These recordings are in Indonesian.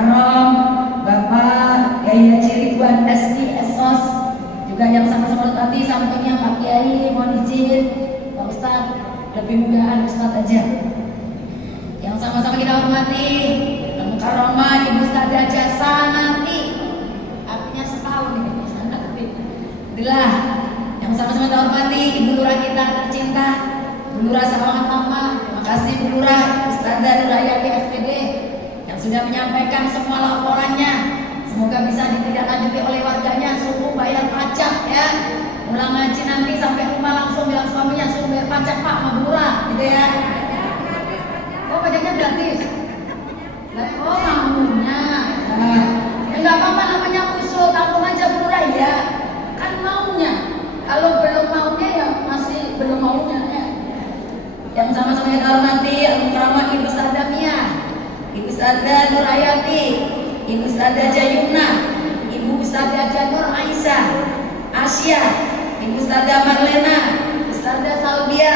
Mukarram, Bapak Yai Haji Ridwan SI SOS, juga yang sama-sama tadi sampainya Pak Kiai, mohon izin Pak Ustadz, lebih mudahan Ustadz aja. Yang sama-sama kita hormati Mukarramah Ibu Ustadzah Jasanati, artinya setahun ini Jasanati. Alhamdulillah. Yang sama-sama kita hormati Ibu Lurah kita tercinta, Bu Lurah Sawangan Mama. Terima kasih Bu Lurah Ustadzah Nurayati SPD yang sudah menyampaikan semua laporannya. Semoga bisa ditindaklanjuti oleh warganya, suruh bayar pajak ya. Pulang ngaji nanti sampai rumah langsung bilang suaminya suruh bayar pajak Pak sama Bu Lurah, gitu ya. Oh pajaknya gratis. Oh maunya. Nah, enggak apa-apa namanya usul, tanggung aja Bu Lurah ya. Kan maunya. Kalau belum maunya ya masih belum maunya ya. Yang sama-sama kita hormati Al-Mukarramah Ibu Ustadzah Mia, Ibu Ustadzah Nurayati, Ibu Ustadzah Jayumna, Ibu Ustadzah Janur Aisyah, Asia, Ibu Ustadzah Marlena, Ustadzah Salbia,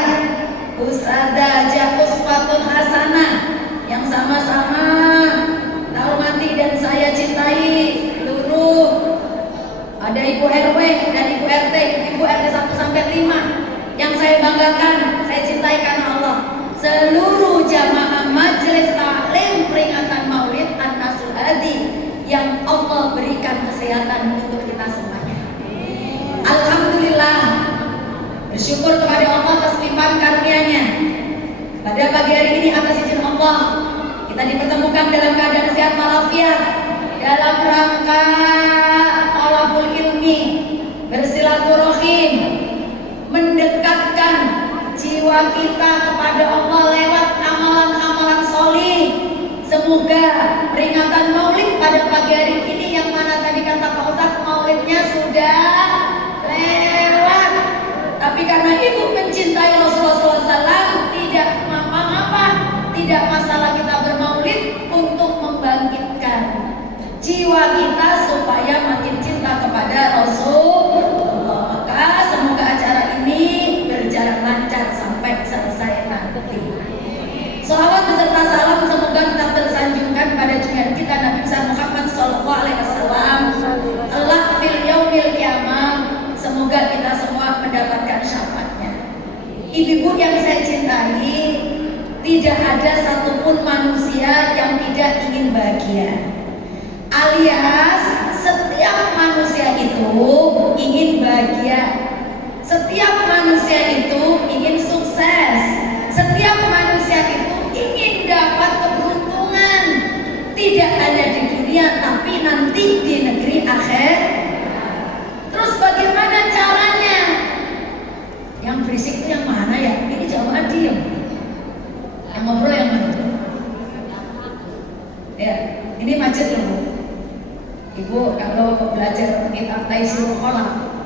Ustadzah Jakus Fatun Hasanah, yang sama-sama kita hormati dan saya cintai seluruh. Ada Ibu RW dan Ibu RT, Ibu RT 1 sampai 5 yang saya banggakan, saya cintai karena Allah. Seluruh jamaah majelis taklim peringatan Maulid An-Nasul Hadi yang Allah berikan kesehatan untuk kita semuanya. Alhamdulillah, bersyukur kepada Allah atas limpahan karunia-Nya. Pada pagi hari ini atas izin Allah kita dipertemukan dalam keadaan sehat walafiat dalam rangka thalabul ilmi, bersilaturahim, mendekatkan jiwa kita kepada Allah lewat amalan-amalan solih. Semoga peringatan Maulid pada pagi hari ini, yang mana tadi kata Pak Ustadz Maulidnya sudah lewat, tapi karena Ibu mencintai Rasulullah SAW, tidak apa-apa, tidak masalah kita bermaulid untuk membangkitkan jiwa kita supaya makin cinta kepada Rasulullah. Maka semoga acara ini berjalan lancar sampai selesai nanti. Salawat beserta salam semoga tetap tersanjungkan pada junjungan kita Nabi Muhammad SAW. Allah fil yaumil qiyamah. Semoga kita semua mendapatkan syafaatnya. Ibu-ibu yang saya cintai, tidak ada satupun manusia yang tidak ingin bahagia. Alias setiap manusia itu ingin bahagia. Setiap manusia itu ingin sukses. Setiap manusia itu ingin dapat keberuntungan. Tidak hanya di dunia tapi nanti di negeri akhir. Terus bagaimana caranya? Yang berisik itu yang mana ya? Ini jawaban diem. Yang ngobrol yang mana? Ya, ini macet loh. Ibu kalau belajar kitab Taisirul Qalam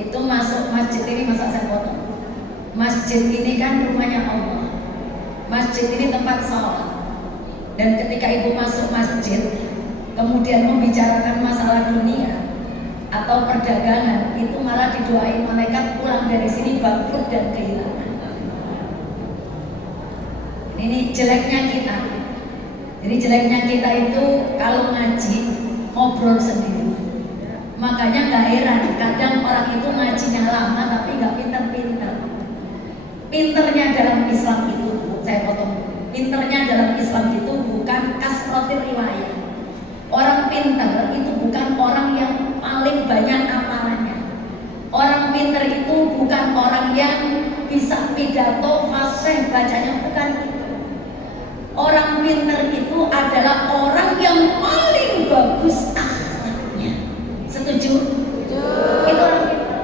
itu masuk masjid ini, masa saya potong. Masjid ini kan rumahnya Allah. Masjid ini tempat sholat. Dan ketika ibu masuk masjid, kemudian membicarakan masalah dunia atau perdagangan, itu malah didoain malaikat pulang dari sini bangkrut dan kehilangan. Ini jeleknya kita. Jadi jeleknya kita itu kalau ngaji ngobrol sendiri. Makanya gak heran kadang orang itu ngajinya lama tapi gak pinter-pinter. Pinternya dalam Islam itu, saya potong. Pinternya dalam Islam itu bukan kasrotir riwayat. Orang pinter itu bukan orang yang paling banyak amalannya. Orang pinter itu bukan orang yang bisa pidato fasih bacanya, bukan itu. Orang pinter itu adalah orang yang paling bagus akhlaknya. Setuju? Itu orang pinter.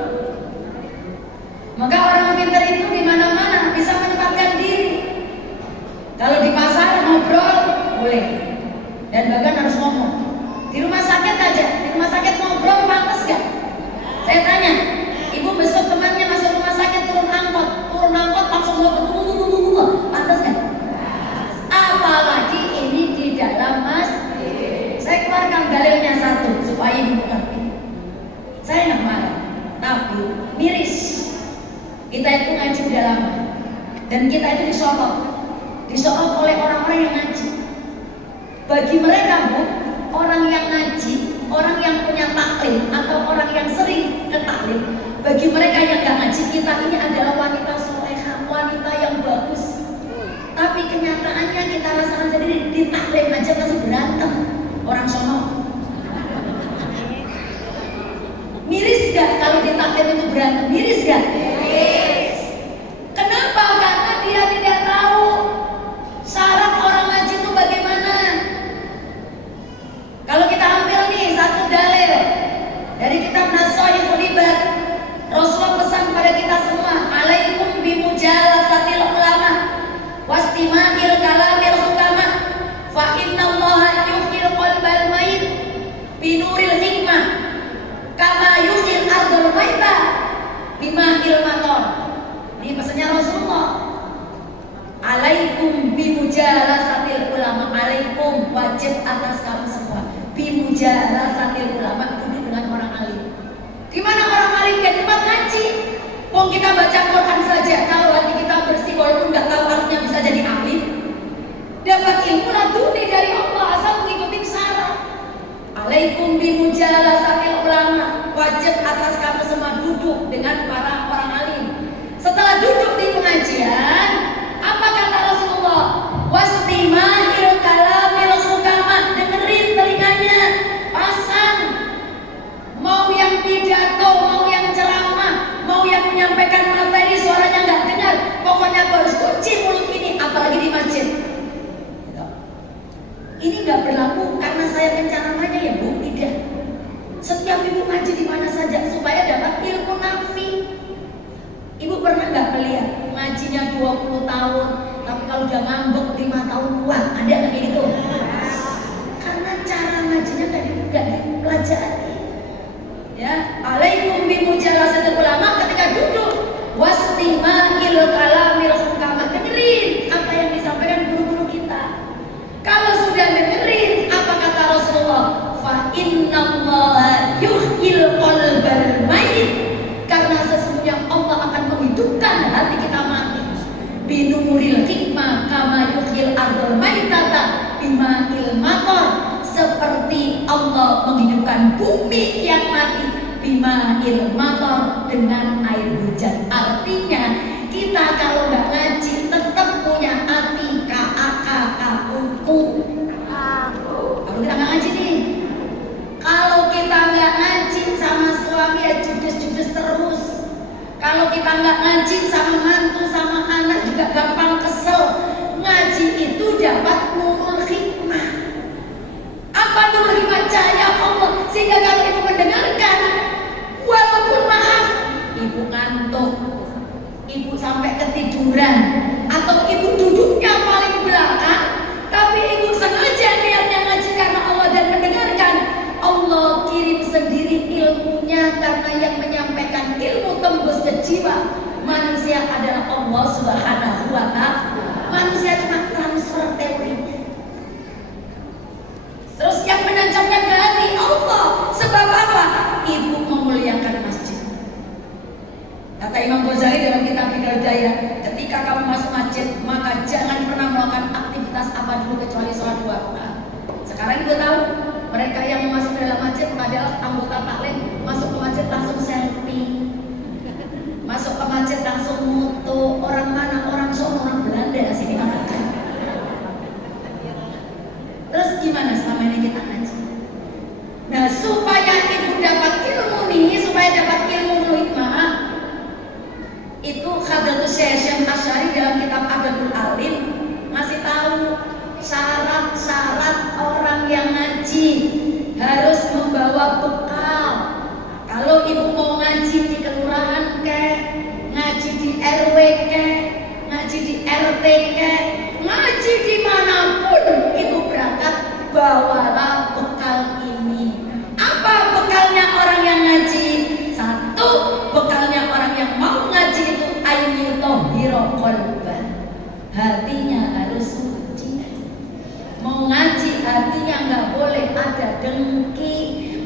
Maka orang pinter itu di mana-mana bisa menempatkan diri. Kalau di pasar ngobrol boleh, dan bahkan harus ngomong. Di rumah sakit aja, di rumah sakit ngobrol pantas gak? Saya tanya, ibu besok temannya masuk rumah sakit turun angkot langsung ngobrol, pantas gak? Apalagi ini di dalam masjid. Saya keluarkan dalilnya satu supaya ibu ngerti. Saya nggak marah, tapi miris. Kita itu ngaji udah lama, dan kita itu disorot oleh orang-orang yang ngaji. Bagi mereka Bu, orang yang ngaji, orang yang punya taklim atau orang yang sering ke taklim, bagi mereka yang gak ngaji, kita ini adalah wanita soleha, wanita yang bagus. Tapi kenyataannya kita rasakan sendiri, di taklim aja masih berantem. Orang sono miris gak kalau di taklim itu berantem? Miris gak? Miris. Kenapa? Karena dia tidak tahu syarat orang ngaji itu bagaimana. Kalau kita ambil nih satu dalil dari kitab Nasoihul Ibad, Rasulullah pesan pada kita semua, alaikum bimujalasatil ulama wastima'il kalamil hukama fa innallaha yuhyil qalbal mayit binuril hikmah kama yuhyil ardul maita bima'il matar. Ini pesannya Rasulullah. Alaikum bimujalasatil ulama, alaikum wajib atas kamu semua bimujalasatil ulama, duduk dengan orang alim. Di mana orang alim? Di tempat ngaji. Wong kita baca Quran saja, kalau hati kita bersih walaupun nggak tahu artinya bisa jadi alim. Dapat ilmu laduni dari Allah asal mengikuti syarat. Alaikum bimujalasatil ulama, wajib atas kamu semua duduk dengan para orang alim. Setelah duduk di pengajian, apa kata Rasulullah? Wastima'il kalamil hukama, dengerin telinganya, pasang. Mau yang pidato, mau yang ceramah, mau yang menyampaikan materi suaranya nggak dengar, pokoknya harus kunci mulut ini, apalagi di masjid. Ini nggak berlaku karena saya penceramahnya ya Bu, tidak. Setiap ibu ngaji di mana saja supaya dapat ilmu nafi. Ibu pernah nggak melihat ngajinya 20 tahun, tapi kalau udah ngambek 5 tahun kuat, ada nggak kayak gitu? Karena cara ngajinya nggak dipelajari. Ya, alaikum bimujalasatil ulama, ketika duduk wastima'il kalamil hukama, dengerin apa yang disampaikan guru-guru kita. Kalau sudah dengerin, apa kata Rasulullah? Fa innallaha yuhyil qalbal mayit, karena sesungguhnya Allah akan menghidupkan hati kita mati. Binuril hikmah kama yuhyil ardul maitata bima'il matar, seperti Allah menghidupkan bumi yang mati bima'il matar, dengan air hujan. Artinya kita kalau nggak ngaji tetap punya hati KAKAKUKU. Kalau kita nggak ngaji nih, kalau kita nggak ngaji sama suami ya judes-judes terus. Kalau kita nggak ngaji sama mantu sama anak juga gampang kesel. Ngaji itu dapat nurul hikmah. Apa nurul hikmah? Cahaya Allah, sehingga kalau ibu mendengarkan, walaupun maaf ibu ngantuk, ibu sampai ketiduran, atau ibu duduknya paling belakang, tapi ibu sengaja niatnya ngaji karena Allah dan mendengarkan, Allah kirim sendiri ilmunya, karena yang menyampaikan ilmu tembus ke jiwa. Manusia adalah Allah Subhanahu wa ta'ala. Manusia cuma transfer teorinya. Terus yang menancapkan ke hati Allah. Sebab apa? Ibu memuliakan masjid. Kata Imam Ghazali dalam kitab Hidayah, ketika kamu masuk masjid, maka jangan pernah melakukan aktivitas apa dulu kecuali sholat 2 rakaat. Sekarang ibu tahu, mereka yang masuk ke dalam masjid adalah anggota taklim, masuk ke masjid langsung selfie, masuk ke masjid langsung foto. Orang mana? Orang sono, orang Belanda sini makan. Terus gimana selama ini kita ngaji? Nah, supaya ibu dapat ilmu nih, supaya dapat ilmu hikmah, itu Hadratus Syekh Syekh Asy'ari dalam kitab Adabul Alim ngasih tahu syarat-syarat orang yang ngaji harus membawa bekal. Kalau ibu mau ngaji di kelurahan ngaji di RW ngaji di RT ngaji dimanapun ibu berangkat, bawalah bekal ini. Apa bekalnya orang yang ngaji? Satu, bekalnya orang yang mau ngaji itu ayyutahhira qalban, hatinya harus suci. Mau ngaji hatinya nggak boleh ada dengki.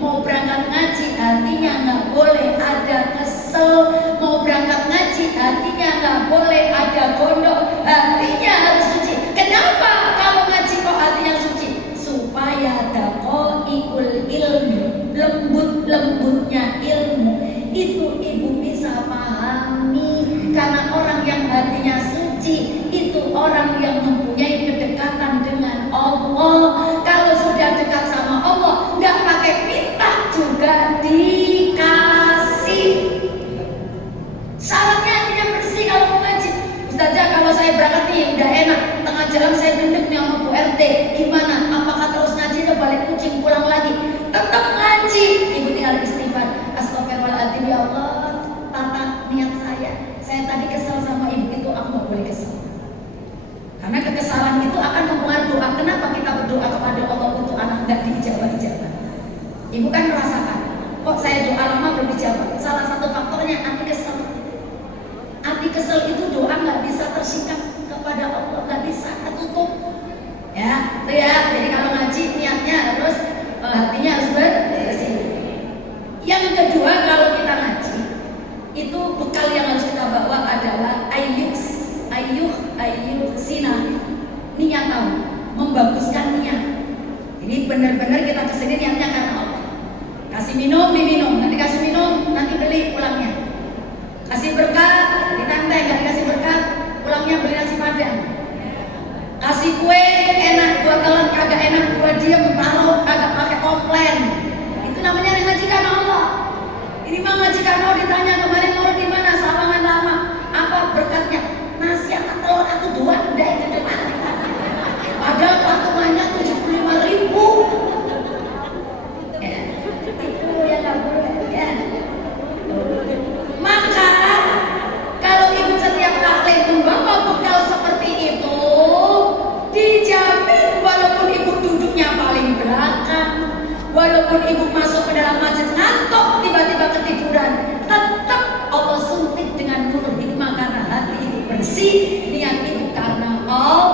Mau berangkat ngaji hatinya nggak boleh ada kesel. Mau berangkat ngaji hatinya nggak boleh ada gondok. Hatinya harus suci. Kenapa kalau ngaji kok hatinya suci? Supaya dakwah jalan saya duduk nih sama Bu RT, gimana? Apakah terus ngaji atau balik kucing pulang lagi? Tetap ngaji. Ibu tinggal istighfar. Astagfirullahaladzim, ya Allah, tata niat saya. Saya tadi kesal sama ibu itu, aku nggak boleh kesal. Karena kekesalan itu akan mempengaruhi doa. Kenapa kita berdoa kepada Allah untuk anak nggak diijabah-ijabah? Ibu kan merasakan, kok saya doa lama belum dijawab. Salah satu faktornya hati kesel. Hati kesel itu doa nggak bisa tersikat kepada Allah, nggak bisa tertutup. Ya, itu ya. Jadi kalau ngaji niatnya harus hatinya harus bersih. Yang kedua, kalau kita ngaji itu bekal yang harus kita bawa adalah ayyuh sina, niat tahu, membaguskan niat. Jadi benar-benar kita kesini niatnya karena Allah. Kasih minum, diminum, nanti kasih minum, nanti beli pulangnya. Kasih berkat, ditanteng, nggak dikasih berkat, pulangnya beli nasi padang. Kasih kue, enak, gua telan kagak enak, gua diem, taruh, kagak pakai komplain. Itu namanya ngaji karena Allah. Ini mah ngaji karena Allah. Ditanya kemarin mau di mana, Sawangan lama, apa berkatnya? Nasi sama telur atau dua, udah itu cuma. Padahal patungannya 75.000. Ya, itu ya nggak boleh. Ya. Maka kalau ibu setiap taklim membawa bekal seperti itu, dijamin walaupun ibu duduknya paling belakang, walaupun ibu masuk ke dalam masjid ngantuk tiba-tiba ketiduran, tetap Allah suntik dengan nur hikmah karena hati ibu bersih, niat ibu karena Allah.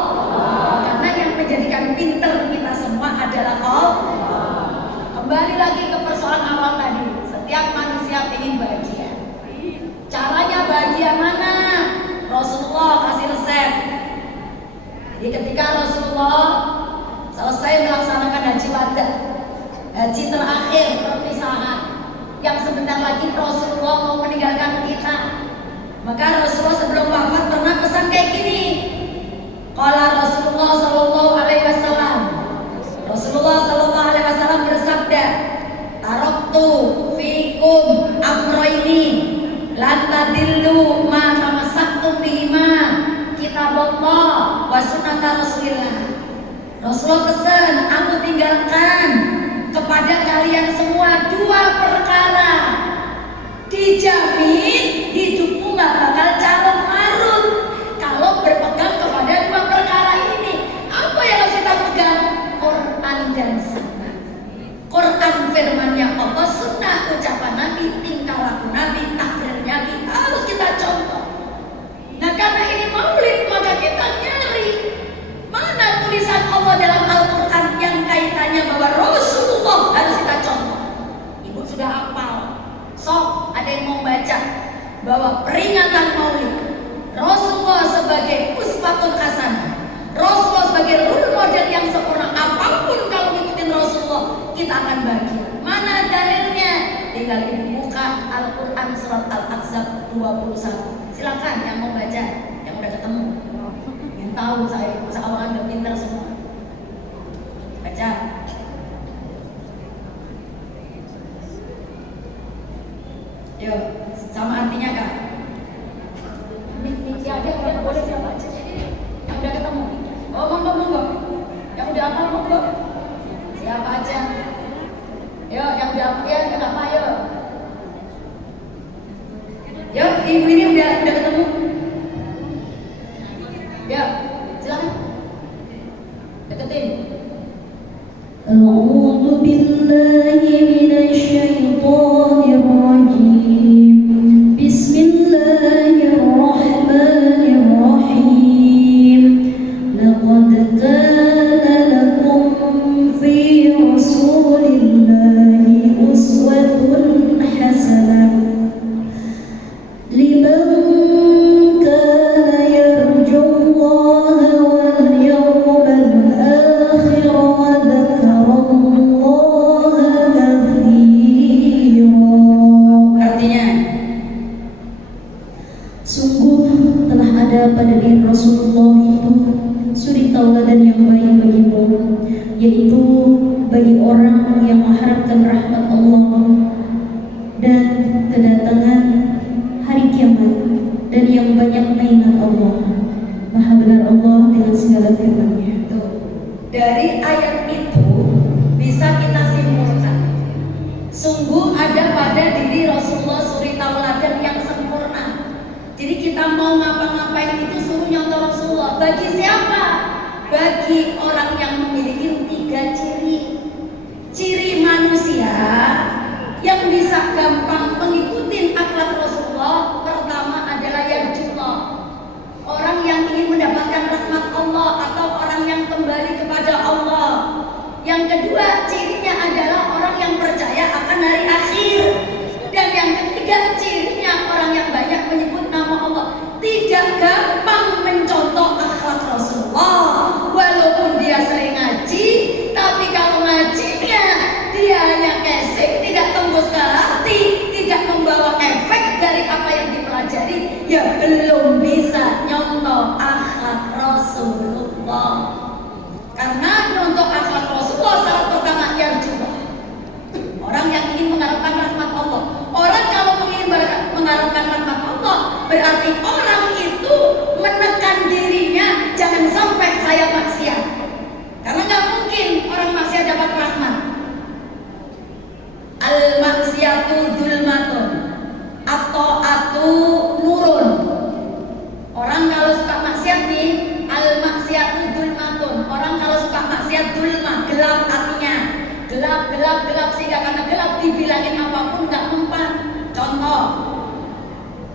Karena yang menjadikan pinter kita semua adalah Allah. Kembali lagi ke persoalan awal tadi, setiap manusia ingin bahagia. Caranya bahagia mana? Rasulullah kasih resep. Jadi ketika Rasulullah selesai melaksanakan haji wada, haji terakhir perpisahan, yang sebentar lagi Rasulullah mau meninggalkan kita, maka Rasulullah sebelum wafat pernah pesan kayak gini. Qala Rasulullah sallallahu alaihi wasallam, Rasulullah sallallahu alaihi wasallam bersabda, taraktu fikum amrayni lan tadillu ma tamassaktum bihima kitabullah wa sunnata Rasulillah. Rasulullah pesan, aku tinggalkan kepada kalian semua dua perkara, dijamin hidupmu gak bakal carut marut kalau berpegang kepada dua perkara ini. Apa yang harus kita pegang? Quran dan sunnah. Quran firmannya Allah, sunnah ucapan Nabi, tingkah laku Nabi, takrir Nabi, harus kita contoh. Nah karena ini maulid, maka kita nyari mana tulisan Allah dalam Al-Quran yang kaitannya bahwa Rasulullah harus kita contoh. Ibu sudah hafal, sok ada yang mau baca bahwa peringatan maulid, Rasulullah sebagai uswatun hasanah, Rasulullah sebagai role model yang sempurna. Apapun kalau ngikutin Rasulullah, kita akan bahagia. Mana dalilnya? Tinggal ibu buka Al-Quran surat Al-Ahzab 21. Silakan yang mau baca, yang udah ketemu, yang tahu saya seawalan udah pintar semua. Baca. Yuk, sama artinya kak? Ini ada yang boleh siapa baca? Yang udah ketemu? Oh monggo. Yang udah hafal monggo. Siapa aja? Yuk, yang udah hafal ya nggak apa yuk. Yuk, ibu ini udah ketemu? Yuk, silakan. Deketin. A'udzu billahi minasy syaithanir rajim. Bismillahirrahmanirrahim. Laqad kana lakum fi rasulillahi uswatun hasanah liman kana yarjullaha wal yawmal akhir wa dzakarallaha katsiran. Artinya, sungguh telah ada pada diri Rasulullah itu suri tauladan yang baik bagimu, yaitu bagi orang yang mengharapkan rahmat Allah dan kedatangan hari kiamat dan yang banyak mengingat Allah, Maha benar Allah dengan segala firman-Nya. Tuh. Dari ayat itu bisa kita simpulkan, sungguh ada pada diri Rasulullah suri tauladan yang sempurna. Jadi kita mau ngapa-ngapain itu suruh nyontoh Rasulullah. Bagi siapa? Bagi orang yang memiliki 3 ciri. Ciri manusia yang bisa gampang mengikuti akhlak Rasulullah. Pertama adalah yarjullah, orang yang ingin mendapatkan rahmat Allah atau orang yang kembali kepada Allah. Yang kedua cirinya adalah orang yang percaya akan hari akhir. Dan yang ketiga cirinya orang yang banyak menyebut nama Allah. Tidak gampang mencontoh akhlak Rasulullah. Walaupun dia sering ngaji, tapi kalau ngajinya dia hanya casing, tidak tembus ke hati, tidak membawa efek dari apa yang dipelajari, ya belum bisa nyontoh akhlak Rasulullah. Karena nyontoh akhlak Rasulullah syarat pertama yarjullah, orang yang ingin mengharapkan rahmat Allah. Orang kalau ingin mengharapkan rahmat Allah, berarti orang itu menekan dirinya jangan sampai saya maksiat. Karena nggak mungkin orang maksiat dapat rahmat. Al maksiatu dzulmatun atau nurun. Orang kalau suka maksiat nih, al maksiatu dzulmatun. Orang kalau suka maksiat dzulma, gelap hatinya. Gelap sehingga karena gelap dibilangin apapun nggak mempan. Contoh,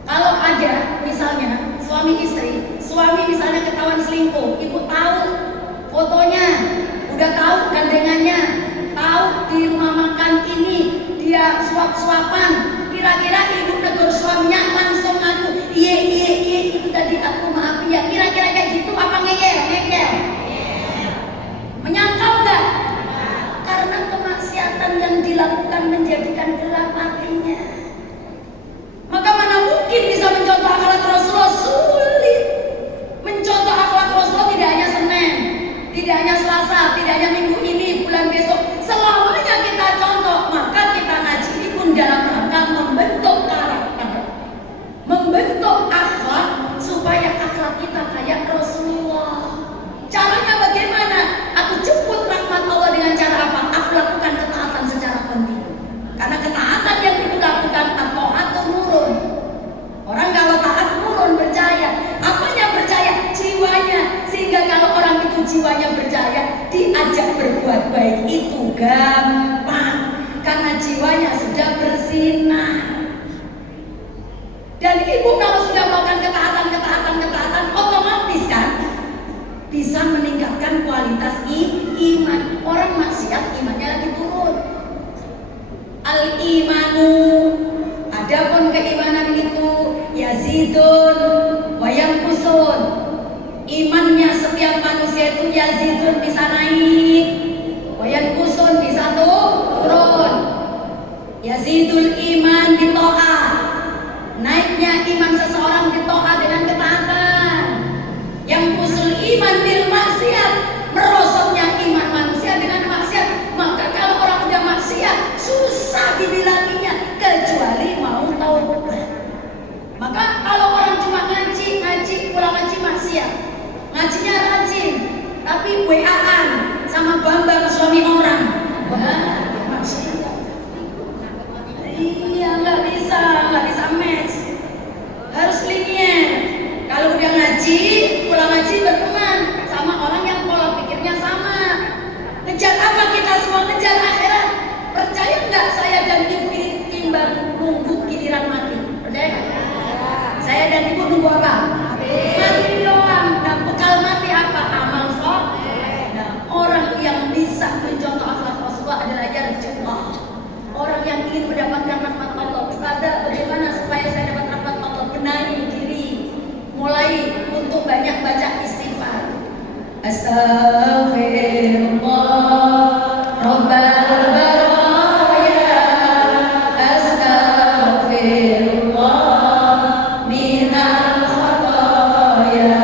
kalau ada misalnya suami istri, suami misalnya ketahuan selingkuh, ibu tahu fotonya, udah tahu gandengannya, tahu di rumah makan ini dia suap-suapan, kira-kira ibu negur suaminya langsung ngaku, iya itu tadi aku maaf ya, kira-kira kayak gitu apa ngeyel? Menyangkal nggak? Karena kemaksiatan yang dilakukan menjadikan gelap hatinya. Maka mana mungkin bisa mencontoh akhlak Rasulullah? Sulit. Mencontoh akhlak Rasulullah tidak hanya Senin, tidak hanya Selasa, tidak hanya minggu ini, bulan besok. Selamanya kita contoh. Maka kita ngaji ini pun dalam rangka membentuk karakter, membentuk akhlak supaya akhlak kita kayak Rasulullah. Caranya bagaimana? Aku jemput rahmat Allah dengan cara apa? Aku lakukan ketaatan secara kontinu. Karena ketaatan yang itu lakukan atau nurun. Orang kalau taat nurun berjaya. Apanya berjaya? Jiwanya. Sehingga kalau orang itu jiwanya berjaya, diajak berbuat baik itu gampang. Karena jiwanya sudah bersinar. Dan ibu kalau sudah melakukan ketaatan, otomatis kan bisa meningkatkan kualitas iman. Orang maksiat imannya lagi turun. Al-imanu, adapun keimanan itu yazidun wa yanqusun. Imannya setiap manusia itu yazidun bisa naik, wa yanqusun bisa turun. Yazidul iman bi ta'ah. Naiknya iman seseorang di ta'ah dengan ketaatan. Yang usul iman bil maksiat, merosotnya iman manusia dengan maksiat. Maka kalau orang udah maksiat susah dibilanginya kecuali mau taubat. Maka kalau orang cuma ngaji pulang ngaji maksiat, ngajinya rajin tapi WA-an sama Bambang suami orang, wah maksiat. Iya nggak bisa match. Harus linear. Kalau udah ngaji, pulang ngaji berteman sama orang yang pola pikirnya sama. Ngejar apa kita semua? Ngejar akhirat. Percaya nggak saya dan ibu ini timbang nunggu giliran mati? Percaya nggak? Saya dan ibu nunggu apa? Mati doang. Nah, bekal mati apa? Amal soleh. Nah, orang yang bisa mencontoh akhlak Rasulullah adalah yarjullah. Orang yang ingin mendapatkan rahmat Allah. Ustazah, bagaimana supaya saya dapat rahmat Allah? Benahi diri. Mulai untuk banyak baca istighfar. Astaghfirullah Rabbal baraya. Astaghfirullah minal khataya.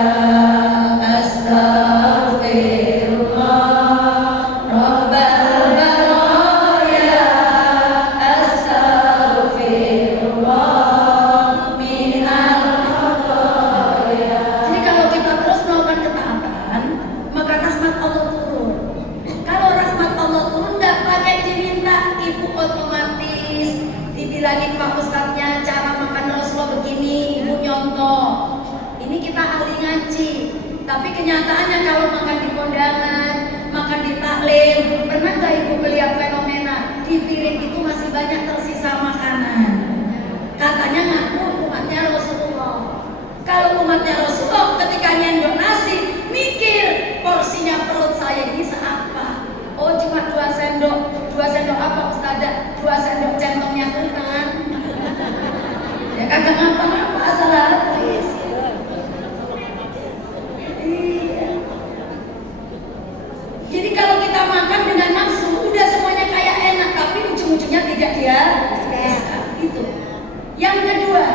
Astaghfirullah Rabbal baraya. Astaghfirullah minal khataya. Jadi kalau kita terus kenyataannya kalau makan di kondangan, makan di taklim, pernah nggak ibu melihat fenomena di piring itu masih banyak tersisa makanan? Katanya ngaku umatnya Rasulullah. Kalau umatnya Rasulullah ketika nyendok nasi, mikir porsinya perut saya ini seapa. Oh cuma 2 sendok. 2 sendok apa Ustazah? 2 sendok centongnya Tuhan. Ya kagak ngapa-ngapa, asal habis. Iya. Jadi kalau kita makan dengan nafsu, udah semuanya kayak enak, tapi ujung-ujungnya tidak dia. Itu. Yang kedua,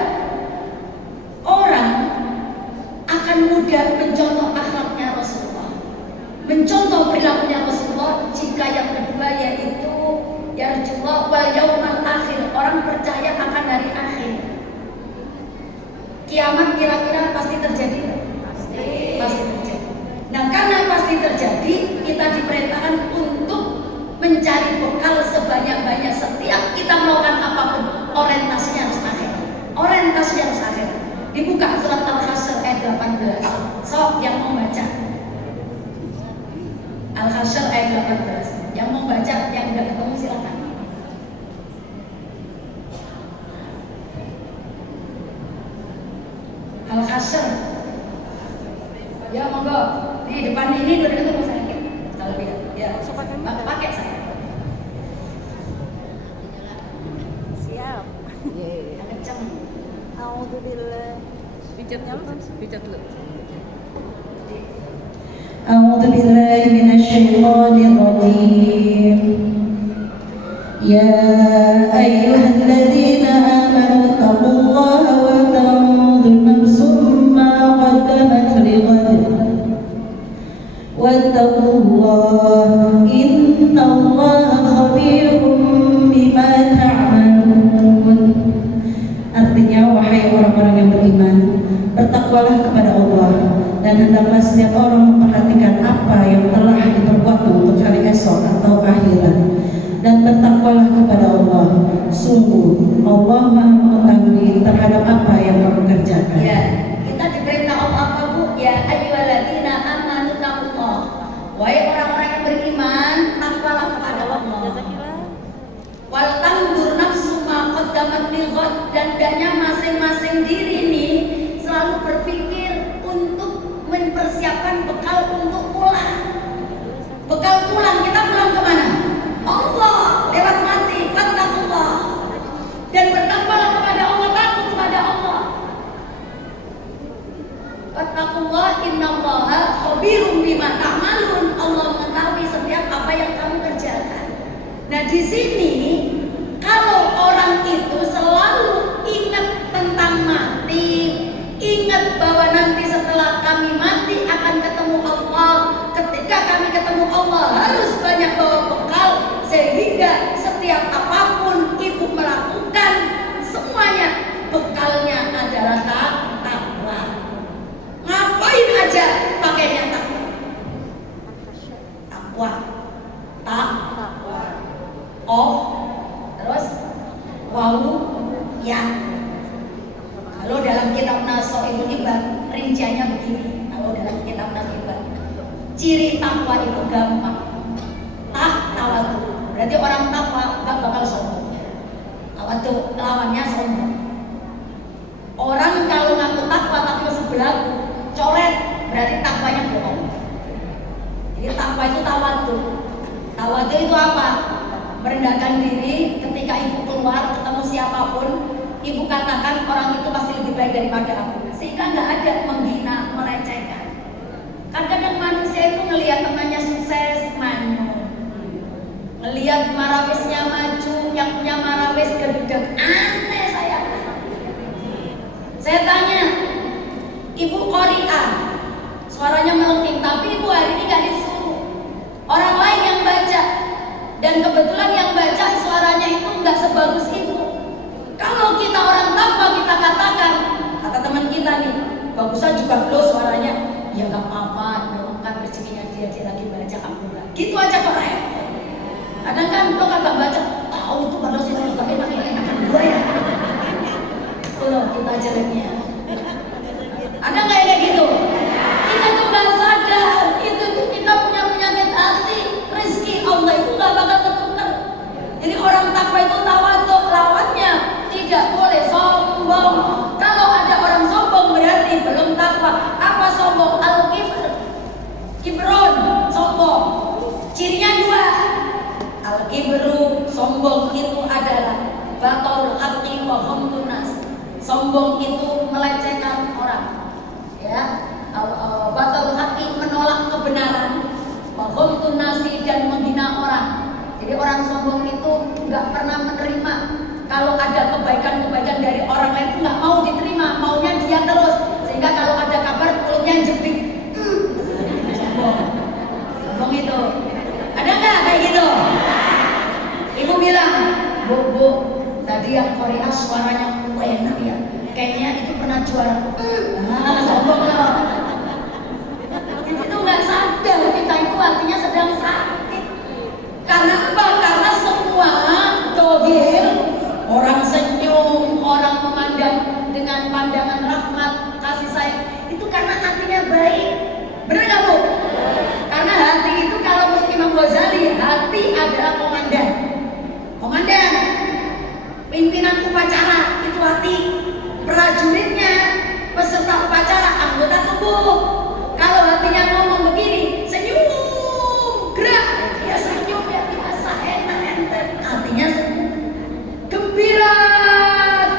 orang akan mudah mencontoh akhlaknya Rasulullah, mencontoh perilakunya Rasulullah. Jika yang kedua yaitu yarjullah wal yaumal akhir, orang percaya akan hari akhir. Kiamat kira-kira pasti terjadi? Pasti terjadi. Nah karena pasti terjadi, kita diperintahkan untuk mencari bekal sebanyak-banyak. Setiap kita melakukan apapun, orientasinya harus akhir. Orientasinya harus akhir. Dibuka surat Al-Hasyr ayat 18. Sok yang mau baca Al-Hasyr ayat 18. Yang mau baca, yang udah ketemu silakan. Al-Hasyr. Ya monggo. Di depan ini udah ketemu saya. Kalau tidak, ya pakai saya. Siap. Kenceng. Alhamdulillah. Pijat lu. أعوذ بالله من الشيطان الرجيم يا أيها الذين آمنوا اتقوا الله ولتنظر نفس ما قدمت لغد واتقوا الله إن الله خبير بما تعملون. Artinya, wahai orang-orang yang beriman, bertakwalah kepada Allah dan hendaklah setiap orang memperhatikan apa yang telah diperbuat untuk hari esok atau akhirat, dan bertakwalah kepada Allah. Sungguh Allah Maha mengetahui terhadap apa yang kamu kerjakan. Ya, kita diperintah Allah apa Bu? Ya ayyuhalladzina amanu taqullah. Wahai orang-orang yang beriman, takwalah kepada Allah. Wal tanzur nafsu ma qaddamat lighad, dan hendaknya masing-masing diri ini selalu berpikir untuk mempersiapkan bekal untuk pulang. Bekal pulang, kita pulang kemana? Allah, lewat mati, wattaqullah. Dan bertakwalah kepada Allah, takut kepada Allah. Wattaqullah innallaha khabirum bima ta'malun. Allah mengetahui setiap apa yang kamu kerjakan. Nah di sini kalau orang itu selalu ingat tentang mati, ingat bahwa nanti setelah kami mati akan ketemu Allah. Ketika kami ketemu Allah harus banyak bawa bekal, sehingga setiap apapun ibu melakukan semuanya bekalnya adalah takwa. Ngapain aja pakainya takwa. Takwa. Of, terus wow, ya. Kalau dalam kitab Nasoil Ibad rinciannya begini. Kalau dalam kitab Nasoil Ibad, ciri takwa itu gampang. Tawadu. Berarti orang takwa gak bakal sombong. Tawadu lawannya sombong. Orang kalau ngaku takwa tapi sebelah coret, berarti takwanya bohong. Jadi takwa itu tawadu. Tawadu itu apa? Merendahkan diri ketika ibu keluar ketemu siapapun, ibu katakan orang itu pasti lebih baik daripada aku, sehingga nggak ada menghina, melecehkan. Kadang-kadang manusia itu ngelihat temannya sukses, manyun, ngelihat marawisnya maju, yang punya marawis gede, aneh saya. Saya tanya, ibu Qori'ah, suaranya melengking, tapi ibu hari ini nggak disuruh, orang lain yang baca. Dan kebetulan yang baca suaranya itu nggak sebagus ibu. Kalau kita orang takwa, kita katakan, kata teman kita nih, bagusan juga lo suaranya. Ya nggak apa-apa, kan rezekinya dia lagi baca, aku nggak. Gitu aja kok repot. Kadang kan lo kagak baca, tahu itu padahal suara juga enak, ya enakan gue ya. Itu loh kita jeleknya. Ada nggak yang kayak gitu? Kita tuh nggak sadar. Sombong itu adalah batul haqqi wa ghamtun nas. Sombong itu melecehkan orang. Ya. Batul haqqi menolak kebenaran, wa ghamtun nasi dan menghina orang. Jadi orang sombong itu nggak pernah menerima kalau ada kebaikan-kebaikan dari orang lain, itu nggak mau diterima, maunya dia terus. Sehingga kalau ada kabar mulutnya jepit. Sombong itu. Ada nggak kayak gitu? Ibu bilang, Bu, tadi yang Korea suaranya enak ya. Kayaknya itu pernah juara. Sombong loh. Itu nggak sadar kita itu artinya sedang sakit. Karena apa? Karena semua dohir, orang senyum, orang memandang dengan pandangan rahmat, kasih sayang, itu karena hatinya baik. Benar nggak Bu? Karena hati itu kalau menurut Imam Ghazali, hati adalah komandan. Komandan, pimpinan upacara itu hati. Prajuritnya, peserta upacara, anggota tubuh. Kalau hatinya ngomong begini, senyum, gerak, ya senyum ya biasa, enak enten. Hatinya senyum, gembira,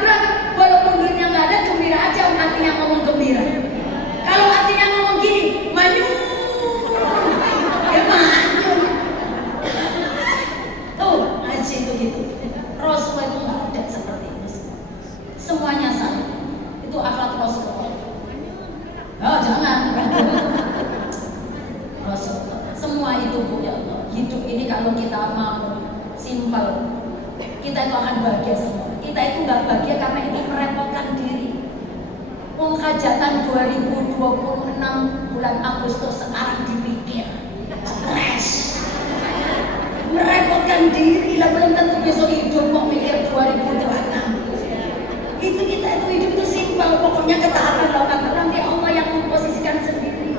gerak. Walaupun duitnya nggak ada, gembira aja. Hatinya ngomong gembira. Kalau hatinya ngomong gini, manyun, ya manyun. Tuh, ngaji itu gitu. Rasulullah itu nggak ada seperti itu. Semuanya sama. Itu akhlak Rasulullah. Oh jangan. Rasulullah. Semua itu Bu ya Allah. Hidup ini kalau kita mau simpel, kita itu akan bahagia semua. Kita itu nggak bahagia karena ini merepotkan diri. Hajatan 2026 bulan Agustus sekarang dipikir stres, merepotkan diri lah, belum tentu besok hidup mau mikir 2026. Itu kita itu hidup itu simpel, pokoknya ketaatan lakukan, nanti Allah yang memposisikan sendiri.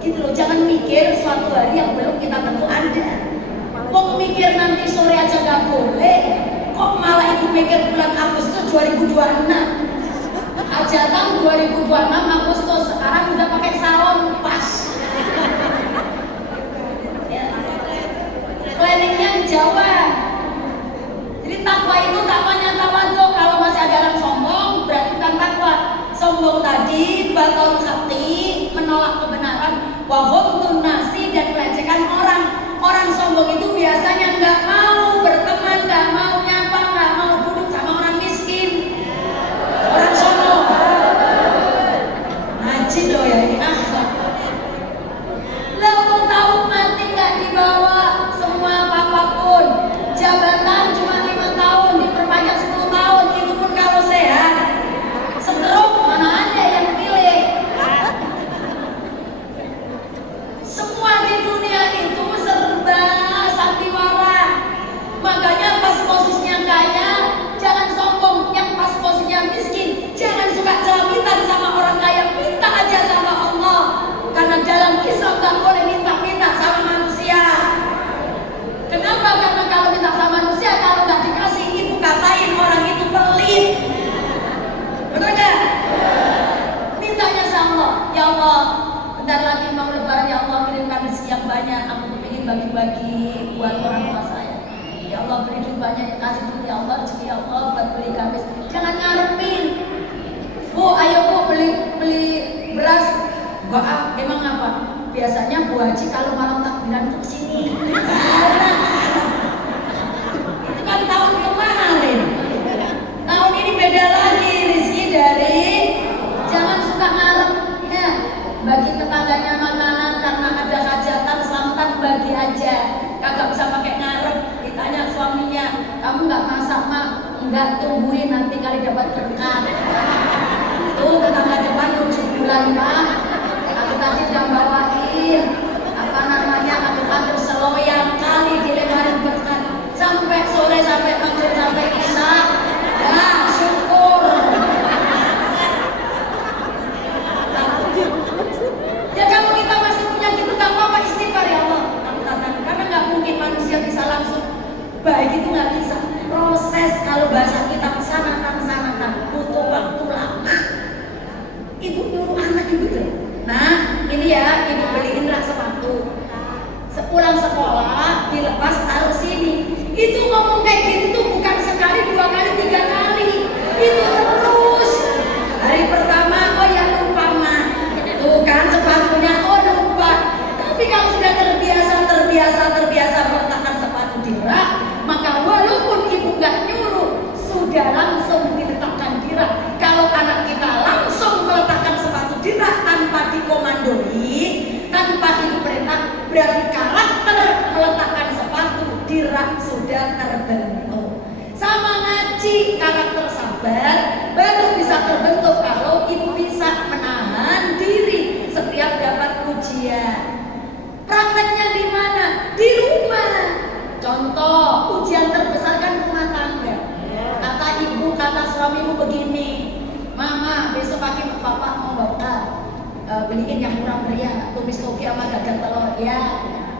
Gitu loh, jangan mikir suatu hari yang belum kita tentu ada. Mau mikir nanti sore aja nggak boleh, kok malah itu mikir bulan Agustus 2026. Hajatan 2026 Agustus, sekarang udah pakai salon pas. Ya. Planningnya di Jawa. Jadi takwa itu takwanya tawadhu. Kalau masih ada orang sombong, berarti bukan takwa. Sombong tadi batul hati, menolak kebenaran, wa ghamtun nasi dan melecehkan orang. Orang sombong itu biasanya nggak mau berteman, nggak mau nyapa, nggak mau duduk sama orang miskin. Orang sombong. Ngaji loh ya ini akhlak. Lah mau tahu mati nggak dibawa semua apapun. Jabatan cuma 5 tahun diperpanjang 10 tahun, itu pun kalau sehat. Stroke mana ada yang pilih. Semua di dunia itu serba sandiwara. Makanya pas posisinya kaya jangan sombong, yang pas posisinya miskin jangan suka celamitan sama orang kaya. Minta aja sama Allah, karena dalam Islam gak boleh minta-minta sama manusia. Kenapa? Karena kalau minta sama manusia, kalau gak dikasih, ibu katain orang itu pelit. Bener gak? Mintanya sama Allah, ya Allah bentar lagi mau lebaran, ya Allah kirimkan rezeki yang banyak, aku ingin bagi-bagi buat orang tua saya. Ya Allah beri duit banyak, kasih duit ya Allah, rezeki ya Allah buat beli gamis. Jangan ngarepin. Bu, ayo Bu beli beras. Enggak, emang apa? Biasanya Bu Haji kalau malam takbiran tuh kesini. Itu kan tahun kemarin. Tahun ini beda lagi, rezeki dari. Jangan suka ngarep ya. Bagi tetangganya makanan karena ada hajatan, selamatan bagi aja. Kagak bisa pakai ngarep. Ditanya suaminya, kamu nggak masak Mak? Enggak, tungguin nanti kali dapat berkah. Tuh tetangga depan 7 bulan Pak. Aku tadi udah bawain apa namanya aduk-aduk seloyang kali dilebarin berkat sampai sore, sampai maghrib, sampai isya. Ya syukur. Ya kalau kita masih punya gitu gak apa-apa, istighfar ya Allah. Karena nggak mungkin manusia bisa langsung baik, itu nggak bisa. Proses kalau bahasa kita kesana-kesana butuh waktu lama. Ibu nyuruh anak ibu tuh. Nah ini ya, ibu beliin rak sepatu. Sepulang sekolah dilepas taruh sini. Itu ngomong kayak dirah, maka walaupun ibu nggak nyuruh, sudah langsung diletakkan dirah. Kalau anak kita langsung meletakkan sepatu dirah tanpa dikomandoi, tanpa ibu perintah, berarti karakter meletakkan sepatu dirah sudah terbentuk. Sama ngaji, karakter sabar baru bisa terbentuk kalau ibu bisa menahan diri setiap dapat ujian. Prakteknya di mana? Di rumah. Contoh, ujian terbesar kan rumah tangga. Kata ibu, kata suamimu begini, Mama, besok pagi Papa mau bakar, beliin yang murah meriah, tumis toge sama gagang telur. Ya,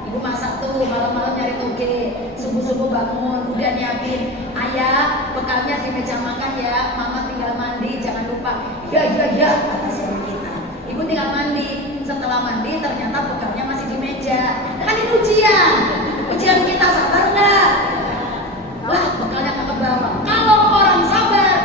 ibu masak tuh, malam-malam nyari toge, subuh-subuh bangun, udah nyiapin. Ayah, bekalnya di meja makan ya, Mama tinggal mandi, jangan lupa. Ya, kata suami kita. Ibu tinggal mandi, setelah mandi ternyata bekalnya masih di meja. Kan ini ujian kita sabar nggak? Lah, bekalnya nggak kebawa. Kalau orang sabar,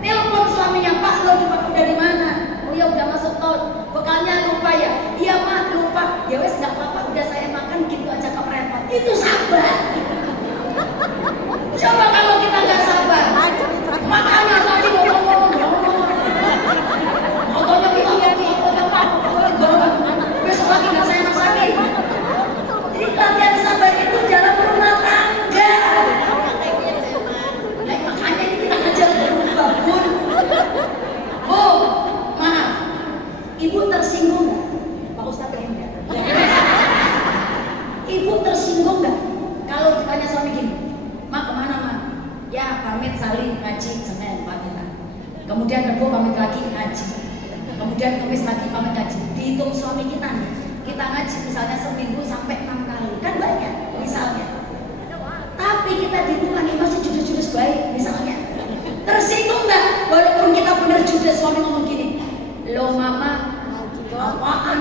telepon suaminya, Pak, lo udah di mana? Oh ya udah masuk tol. Bekalnya lupa ya? Iya Mak, lupa. Ya wes nggak apa-apa, udah saya makan gitu aja kok repot. Itu sabar. Coba kalau kita nggak sabar, makanya tadi ngomong. Fotonya kita besok lagi nggak saya masakin. Jadi latihan sabar itu jalan rumah tangga. Nah, makanya ini kita ngejar berubah pun. Oh, maaf, ibu tersinggung nggak? Pak Ustadz pengen nggak? Ibu tersinggung nggak? Kalau ditanya suami gini, Ma kemana Ma? Ya pamit saling ngaji Senin pamitan. Kemudian Rebo pamit lagi ngaji. Kemudian Kamis lagi pamit ngaji. Dihitung suami kita nih, kita ngaji misalnya seminggu sampai 6 kali, kan banyak misalnya. Tapi kita dihitungan masih judes-judes baik misalnya. Tersinggung nggak? Walaupun kita benar judes, suami ngomong gini, lo Mama apaan?